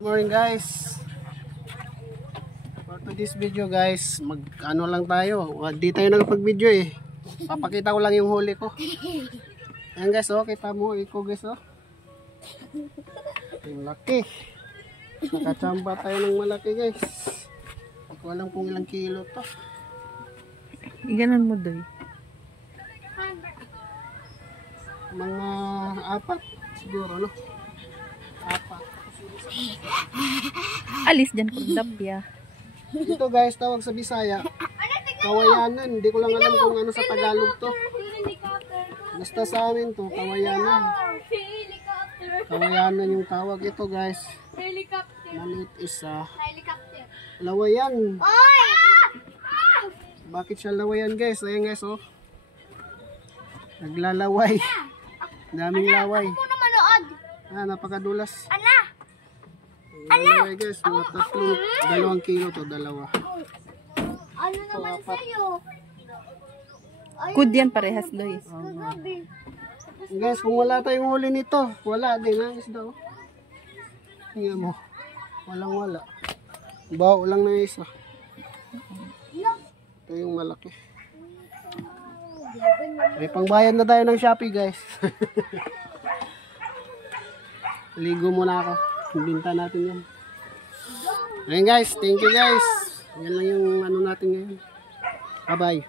Good morning guys. For today's video guys, ano lang tayo. Di tayo nakapag-video eh. Papakita ko lang yung huli ko. Ayan guys, oh, kita mo iko guys, oh. Yung laki. Nakachamba tayo ng malaki guys. Hindi ko alam kung ilang kilo to. Iganon mo doy. Mga 4 siguro, no? 4. Alis dyan kung dabya. Ito guys, tawag sa Bisaya kawayanan. Hindi ko lang alam kung ano sa Tagalog to. Basta sa amin to, kawayanan. Kawayanan yung tawag ito guys. Maliit isa. Lawayan. Bakit siya lawayan guys? Ayan guys, oh. Naglalaway. Daming laway. Napakadulas. Naglalaway guys. Mga 2 kilo to, 2. Ano naman sa'yo? Good yan parehas doy. Guys, kung wala tayong huli nito, wala din ha isda, oh. Tingnan mo. Walang wala. Bao lang na isa. Ito yung malaki. May pangbayad na tayo ng Shopee guys. Ligo muna ako. Binta natin yan. Ayan guys, thank you guys. Yan lang yung ano natin ngayon. Bye bye.